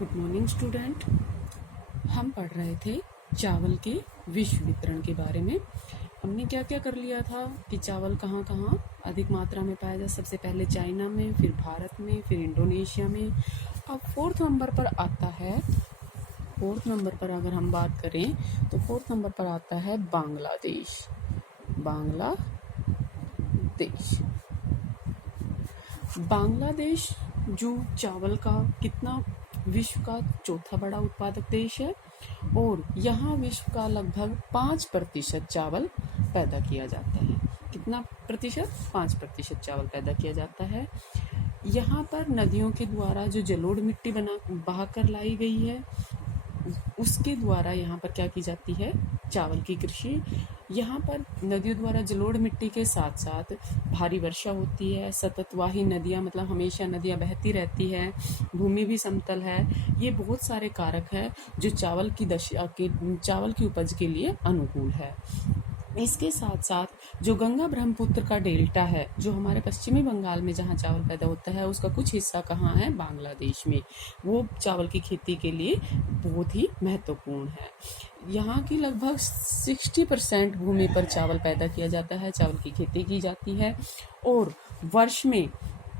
Good morning student. हम पढ़ रहे थे चावल के विश्व वितरण के बारे में। हमने क्या क्या कर लिया था कि चावल कहाँ कहाँ अधिक मात्रा में पाया जाए। सबसे पहले चाइना में, फिर भारत में, फिर इंडोनेशिया में। अब फोर्थ नंबर पर आता है, फोर्थ नंबर पर अगर हम बात करें तो फोर्थ नंबर पर आता है बांग्लादेश। बांग्लादेश जो चावल का कितना विश्व का चौथा बड़ा उत्पादक देश है और यहाँ विश्व का लगभग 5% चावल पैदा किया जाता है। कितना प्रतिशत? 5% चावल पैदा किया जाता है। यहाँ पर नदियों के द्वारा जो जलोढ़ मिट्टी बहाकर लाई गई है उसके द्वारा यहाँ पर क्या की जाती है? चावल की कृषि। यहाँ पर नदियों द्वारा जलोढ़ मिट्टी के साथ साथ भारी वर्षा होती है, सततवाही नदियाँ मतलब हमेशा नदियाँ बहती रहती है, भूमि भी समतल है। ये बहुत सारे कारक है जो चावल की उपज के लिए अनुकूल है। इसके साथ साथ जो गंगा ब्रह्मपुत्र का डेल्टा है, जो हमारे पश्चिमी बंगाल में जहाँ चावल पैदा होता है, उसका कुछ हिस्सा कहाँ है? बांग्लादेश में। वो चावल की खेती के लिए बहुत ही महत्वपूर्ण है। यहाँ की लगभग 60% भूमि पर चावल पैदा किया जाता है, चावल की खेती की जाती है और वर्ष में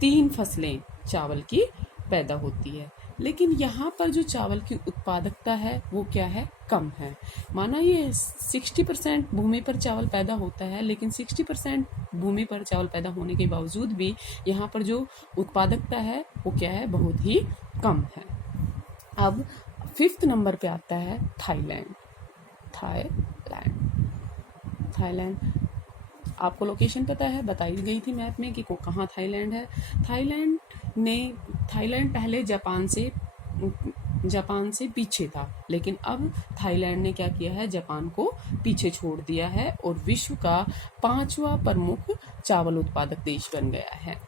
3 फसलें चावल की पैदा होती है। लेकिन यहाँ पर जो चावल की उत्पादकता है वो क्या है? कम है। माना ये 60% भूमि पर चावल पैदा होता है, लेकिन 60% भूमि पर चावल पैदा होने के बावजूद भी यहाँ पर जो उत्पादकता है वो क्या है? बहुत ही कम है। अब 5th नंबर पे आता है थाईलैंड। आपको लोकेशन पता है, बताई गई थी मैप में कि कहाँ थाईलैंड है। थाईलैंड पहले जापान से पीछे था, लेकिन अब थाईलैंड ने क्या किया है? जापान को पीछे छोड़ दिया है और विश्व का 5वां प्रमुख चावल उत्पादक देश बन गया है।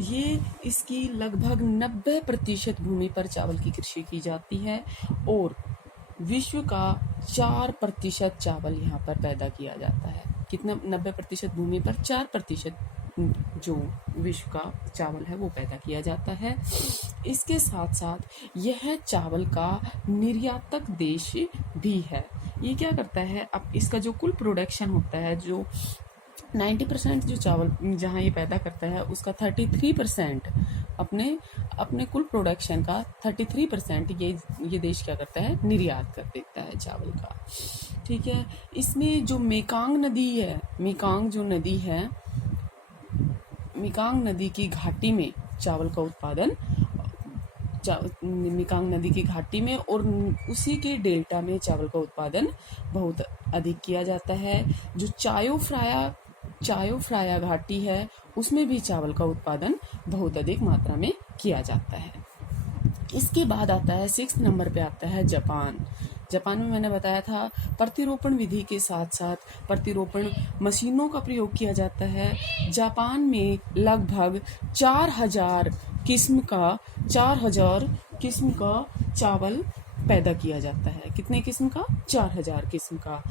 ये इसकी लगभग 90% भूमि पर चावल की कृषि की जाती है और विश्व का 4% चावल यहाँ पर पैदा किया जाता है। कितना? 90% भूमि पर 4% जो विश्व का चावल है वो पैदा किया जाता है। इसके साथ साथ यह चावल का निर्यातक देश भी है। ये क्या करता है? अब इसका जो कुल प्रोडक्शन होता है, जो 90% जो चावल जहाँ ये पैदा करता है उसका 33% अपने कुल प्रोडक्शन का 33% ये देश क्या करता है? निर्यात कर देता है चावल का। ठीक है। इसमें जो मेकांग नदी की घाटी में चावल का उत्पादन मेकांग नदी की घाटी में और उसी के डेल्टा में चावल का उत्पादन बहुत अधिक किया जाता है। जो चायो फ्राया घाटी है उसमें भी चावल का उत्पादन बहुत अधिक मात्रा में किया जाता है। इसके बाद आता है 6th नंबर पे आता है जापान में मैंने बताया था प्रतिरोपण विधि के साथ साथ प्रतिरोपण मशीनों का प्रयोग किया जाता है। जापान में लगभग 4000 किस्म का चावल पैदा किया जाता है। कितने किस्म का? 4000 किस्म का।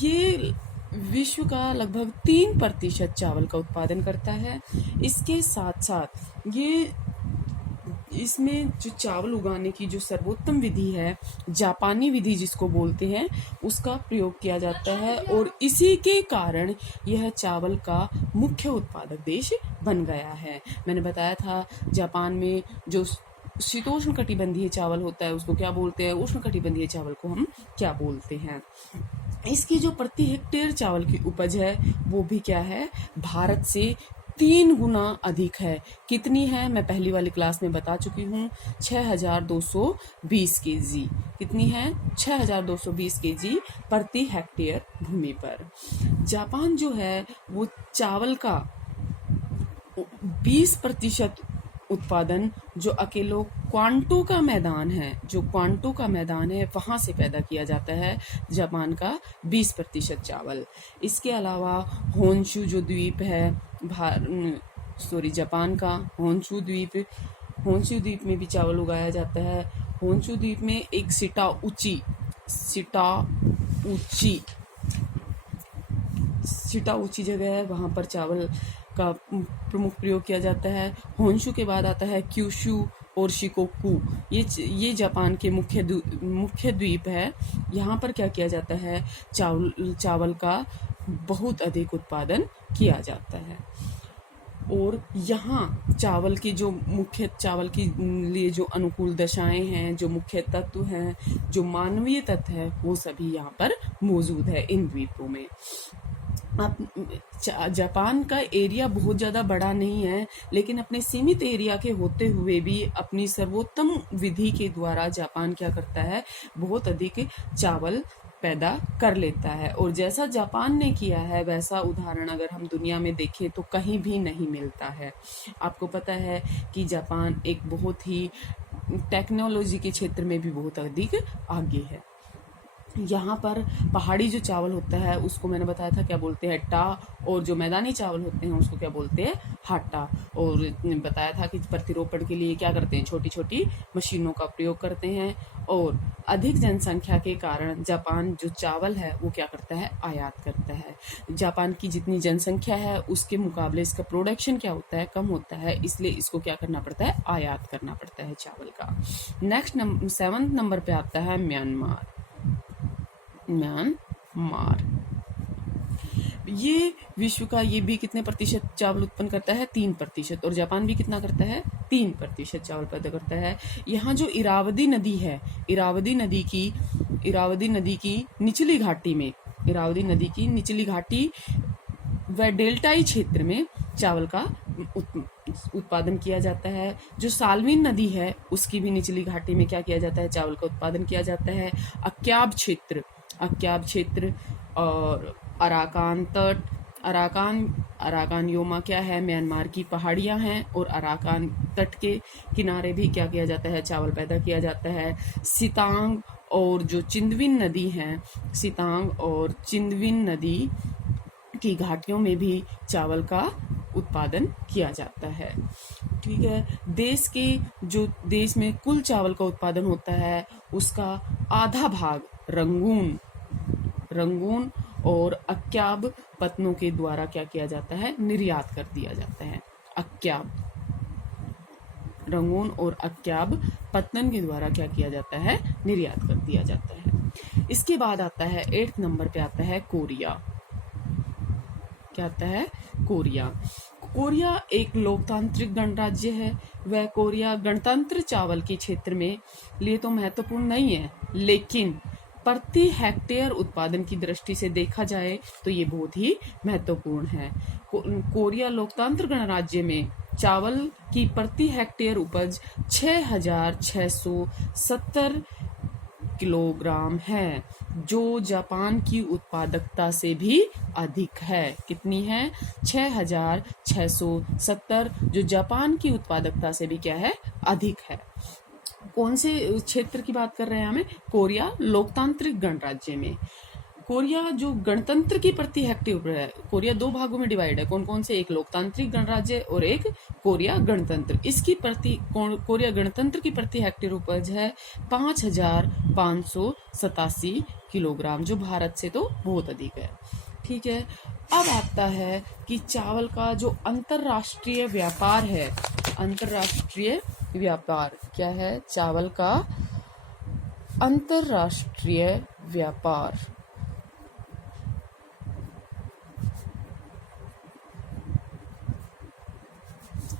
ये विश्व का लगभग 3% चावल का उत्पादन करता है। इसके साथ साथ इसमें जो चावल उगाने की जो सर्वोत्तम विधि है, जापानी विधि जिसको बोलते हैं, उसका प्रयोग किया जाता है और इसी के कारण यह चावल का मुख्य उत्पादक देश बन गया है। मैंने बताया था जापान में जो शीतोष्ण कटिबंधीय चावल होता है उसको क्या बोलते हैं? उष्ण कटिबंधीय चावल को हम क्या बोलते हैं? इसकी जो प्रति हेक्टेयर चावल की उपज है वो भी क्या है? भारत से 3 गुना अधिक है। कितनी है? मैं पहली वाली क्लास में बता चुकी हूँ, 6220 kg। कितनी है? 6220 kg प्रति हेक्टेयर भूमि पर। जापान जो है वो चावल का 20% उत्पादन जो अकेलो क्वांटो का मैदान है वहां से पैदा किया जाता है, जापान का 20% चावल। इसके अलावा होन्शु जो द्वीप है जापान का होन्शु द्वीप में भी चावल उगाया जाता है। होन्शु द्वीप में एक सिटा ऊंची जगह है, वहां पर चावल का प्रमुख प्रयोग किया जाता है। होन्शु के बाद आता है क्यूशु और शिकोकू, ये जापान के मुख्य द्वीप है। यहाँ पर क्या किया जाता है, चावल का बहुत अधिक उत्पादन किया जाता है। और यहाँ चावल के लिए जो अनुकूल दशाएं हैं, जो मुख्य तत्व हैं, जो मानवीय तत्व है, वो सभी यहाँ पर मौजूद है इन द्वीपों में। जापान का एरिया बहुत ज़्यादा बड़ा नहीं है, लेकिन अपने सीमित एरिया के होते हुए भी अपनी सर्वोत्तम विधि के द्वारा जापान क्या करता है, बहुत अधिक चावल पैदा कर लेता है। और जैसा जापान ने किया है वैसा उदाहरण अगर हम दुनिया में देखें तो कहीं भी नहीं मिलता है। आपको पता है कि जापान एक बहुत ही टेक्नोलॉजी के क्षेत्र में भी बहुत अधिक आगे है। यहाँ पर पहाड़ी जो चावल होता है उसको मैंने बताया था क्या बोलते हैं, टा, और जो मैदानी चावल होते हैं उसको क्या बोलते हैं, हाटा। और बताया था कि प्रतिरोपण के लिए क्या करते हैं, छोटी छोटी मशीनों का प्रयोग करते हैं। और अधिक जनसंख्या के कारण जापान जो चावल है वो क्या करता है, आयात करता है। जापान की जितनी जनसंख्या है उसके मुकाबले इसका प्रोडक्शन क्या होता है, कम होता है, इसलिए इसको क्या करना पड़ता है, आयात करना पड़ता है चावल का। नेक्स्ट 7th नंबर पे आता है म्यांमार। ये विश्व का ये भी कितने प्रतिशत चावल उत्पन्न करता है, 3%। और जापान भी कितना करता है, 3% चावल पैदा करता है। यहाँ जो इरावदी नदी है, इरावदी नदी की निचली घाटी व डेल्टाई क्षेत्र में चावल का उत्पादन किया जाता है। जो साल्विन नदी है उसकी भी निचली घाटी में क्या किया जाता है, चावल का उत्पादन किया जाता है। अक्याब क्षेत्र और अराकान तट, अराकान योमा क्या है, म्यांमार की पहाड़ियां हैं, और अराकान तट के किनारे भी क्या किया जाता है, चावल पैदा किया जाता है। सितांग और जो चिंदविन नदी है, सितांग और चिंदविन नदी की घाटियों में भी चावल का उत्पादन किया जाता है। ठीक है, देश में कुल चावल का उत्पादन होता है उसका आधा भाग रंगून और अक्याब पत्तनों के द्वारा क्या किया जाता है, निर्यात कर दिया जाता है। रंगून और अक्याब पत्तन के द्वारा क्या किया जाता है, निर्यात कर दिया जाता है। इसके बाद आता है 8th नंबर पे आता है कोरिया। क्या आता है, कोरिया एक लोकतांत्रिक गणराज्य है। वह कोरिया गणतंत्र चावल के क्षेत्र में लिए तो महत्वपूर्ण नहीं है, लेकिन प्रति हेक्टेयर उत्पादन की दृष्टि से देखा जाए तो ये बहुत ही महत्वपूर्ण है। कोरिया लोकतंत्र गणराज्य में चावल की प्रति हेक्टेयर उपज 6,670 किलोग्राम है, जो जापान की उत्पादकता से भी अधिक है। कितनी है, 6,670, जो जापान की उत्पादकता से भी क्या है, अधिक है। कौन से क्षेत्र की बात कर रहे हैं हमें, कोरिया लोकतांत्रिक गणराज्य में। कोरिया जो गणतंत्र की प्रति हेक्टेयर है, कोरिया 2 भागों में डिवाइड है। कौन कौन से, एक लोकतांत्रिक गणराज्य और एक कोरिया गणतंत्र। इसकी कोरिया गणतंत्र की प्रति हेक्टेयर उपज है 5,587 किलोग्राम, जो भारत से तो बहुत अधिक है। ठीक है, अब आता है कि चावल का जो अंतरराष्ट्रीय व्यापार है, अंतरराष्ट्रीय व्यापार क्या है, चावल का अंतरराष्ट्रीय व्यापार।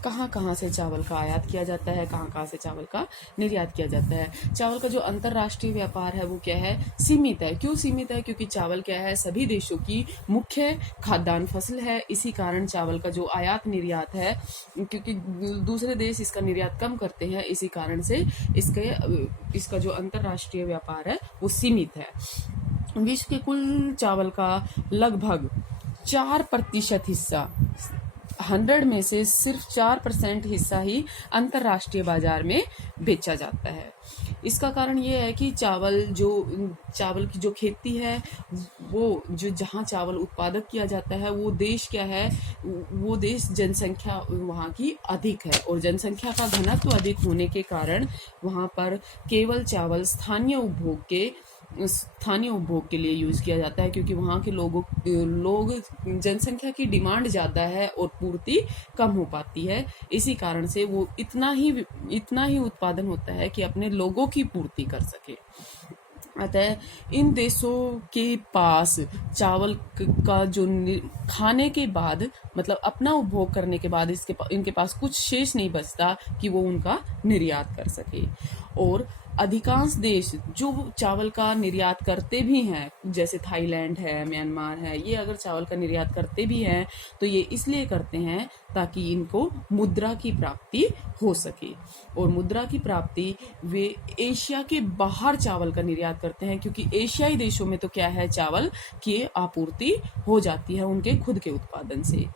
कहाँ से चावल का आयात किया जाता है, कहाँ से चावल का निर्यात किया जाता है। चावल का जो अंतरराष्ट्रीय व्यापार है वो क्या है, सीमित है। क्यों सीमित है, क्योंकि चावल क्या है, सभी देशों की मुख्य खाद्यान्न फसल है। इसी कारण चावल का जो आयात निर्यात है, क्योंकि दूसरे देश इसका निर्यात कम करते हैं, इसी कारण से इसका जो अंतरराष्ट्रीय व्यापार है वो सीमित है। विश्व के कुल चावल का लगभग 4% हिस्सा, 100 में से सिर्फ 4% हिस्सा ही अंतरराष्ट्रीय बाजार में बेचा जाता है। इसका कारण ये है कि चावल की जो खेती है, वो जो जहाँ चावल उत्पादक किया जाता है वो देश क्या है, वो देश जनसंख्या वहाँ की अधिक है, और जनसंख्या का घनत्व अधिक होने के कारण वहाँ पर केवल चावल स्थानीय उपभोग के स्थानीय उपभोग के लिए यूज़ किया जाता है, क्योंकि वहाँ के लोग जनसंख्या की डिमांड ज़्यादा है और पूर्ति कम हो पाती है। इसी कारण से वो इतना ही उत्पादन होता है कि अपने लोगों की पूर्ति कर सके। अतः इन देशों के पास चावल का जो खाने के बाद, मतलब अपना उपभोग करने के बाद इनके पास कुछ शेष नहीं बचता कि वो उनका निर्यात कर सके। और अधिकांश देश जो चावल का निर्यात करते भी हैं, जैसे थाईलैंड है, म्यांमार है, ये अगर चावल का निर्यात करते भी हैं तो ये इसलिए करते हैं ताकि इनको मुद्रा की प्राप्ति हो सके। और मुद्रा की प्राप्ति वे एशिया के बाहर चावल का निर्यात करते हैं, क्योंकि एशियाई देशों में तो क्या है, चावल की आपूर्ति हो जाती है उनके खुद के उत्पादन से।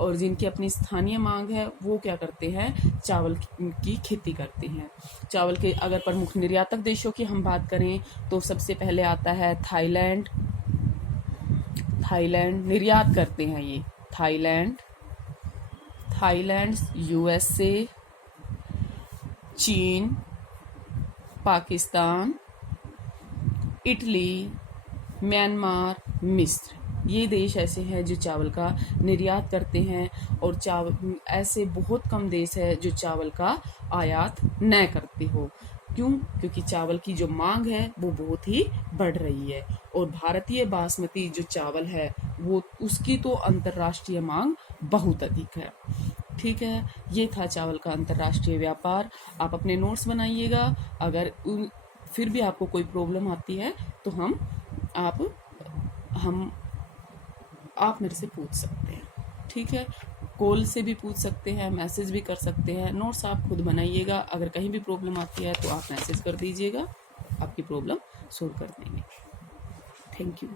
और जिनकी अपनी स्थानीय मांग है वो क्या करते हैं, चावल की खेती करते हैं। चावल के अगर प्रमुख निर्यातक देशों की हम बात करें तो सबसे पहले आता है थाईलैंड। निर्यात करते हैं ये थाईलैंड, यूएसए, चीन, पाकिस्तान, इटली, म्यांमार, मिस्र। ये देश ऐसे हैं जो चावल का निर्यात करते हैं। और चावल ऐसे बहुत कम देश है जो चावल का आयात न करते हो। क्यों? क्योंकि चावल की जो मांग है वो बहुत ही बढ़ रही है। और भारतीय बासमती जो चावल है वो उसकी तो अंतर्राष्ट्रीय मांग बहुत अधिक है। ठीक है, ये था चावल का अंतर्राष्ट्रीय व्यापार। आप अपने नोट्स बनाइएगा। अगर फिर भी आपको कोई प्रॉब्लम आती है तो आप मेरे से पूछ सकते हैं। ठीक है, कॉल से भी पूछ सकते हैं, मैसेज भी कर सकते हैं। नोट्स आप खुद बनाइएगा। अगर कहीं भी प्रॉब्लम आती है तो आप मैसेज कर दीजिएगा, आपकी प्रॉब्लम सोल्व कर देंगे। Thank you.